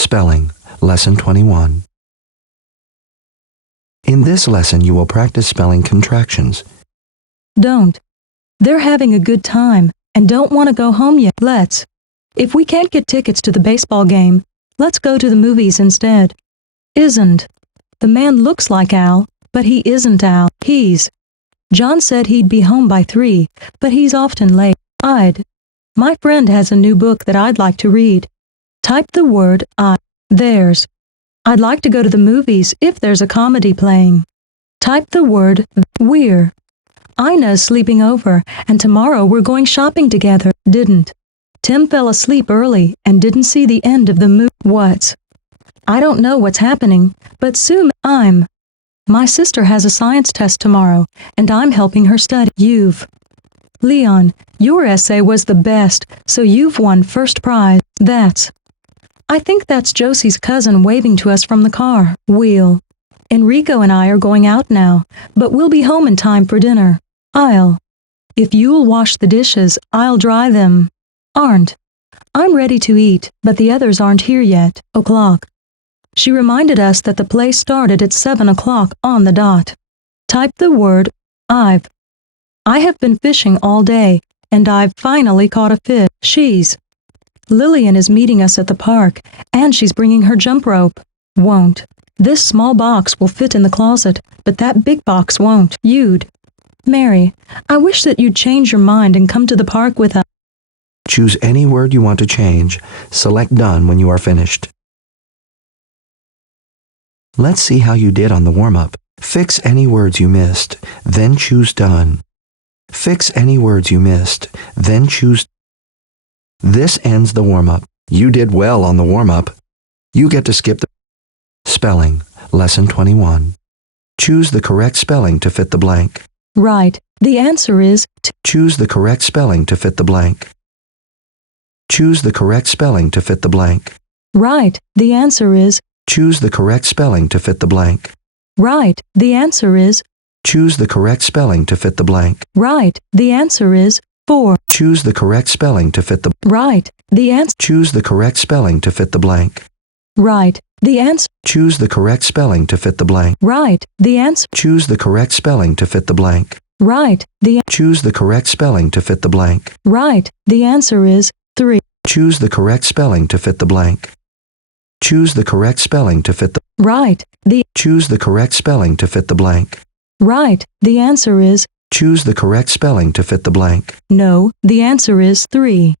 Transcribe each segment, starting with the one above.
Spelling, Lesson 21. In this lesson, you will practice spelling contractions. Don't. They're having a good time and don't want to go home yet. Let's. If we can't get tickets to the baseball game, let's go to the movies instead. Isn't. The man looks like Al, but he isn't Al. He's. John said he'd be home by 3, but he's often late. My friend has a new book that I'd like to read. Type the word I. There's. I'd like to go to the movies if there's a comedy playing. Type the word we're. Ina's sleeping over, and tomorrow we're going shopping together. Didn't. Tim fell asleep early and didn't see the end of the movie. What's? I don't know what's happening, but soon I'm. My sister has a science test tomorrow, and I'm helping her study. You've. Leon, your essay was the best, so you've won first prize. That's. I think that's Josie's cousin waving to us from the car. We'll. Enrico and I are going out now, but we'll be home in time for dinner. I'll. If you'll wash the dishes, I'll dry them. Aren't. I'm ready to eat, but the others aren't here yet. O'clock. She reminded us that the play started at 7 o'clock on the dot. Type the word I've. I have been fishing all day, and I've finally caught a fish. She's. Lillian is meeting us at the park, and she's bringing her jump rope. Won't. This small box will fit in the closet, but that big box won't. You'd. Mary, I wish that you'd change your mind and come to the park with us. Choose any word you want to change. Select Done when you are finished. Let's see how you did on the warm-up. Fix any words you missed, then choose Done. Fix any words you missed, then choose. This ends the warm-up. You did well on the warm-up. You get to skip the spelling, Lesson 21. Choose the correct spelling to fit the blank. Right. The answer is T. Choose the correct spelling to fit the blank. Choose the correct spelling to fit the blank. Right. The answer is. Choose the correct spelling to fit the blank. Right. The answer is. Choose the correct spelling to fit the blank. Right. The answer is 4. Choose the correct spelling to fit the. Right. The answer. Choose the correct spelling to fit the blank. Right. The answer. Choose the correct spelling to fit the blank. Right. The answer. Choose the correct spelling to fit the blank. Right. The. Choose the correct spelling to fit the blank. Right. The answer is 3. Choose the correct spelling to fit the blank. Choose the correct spelling to fit the. Right. The. Choose the correct spelling to fit the blank. Right. The answer is. Choose the correct spelling to fit the blank. No. The answer is 3.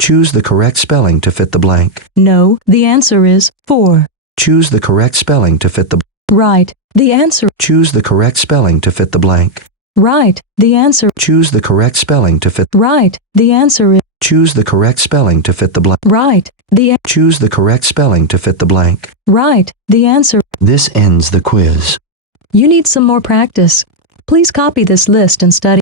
Choose the correct spelling to fit the blank. No. The answer is 4. Choose the correct spelling to fit the. Right. The answer. Choose the correct spelling to fit the blank. Right. The answer. Choose the correct spelling to fit. Right. The answer is. Choose the correct spelling to fit the blank. Right. The. Choose the correct spelling to fit the blank. Right. The answer. This ends the quiz. You need some more practice. Please copy this list and study.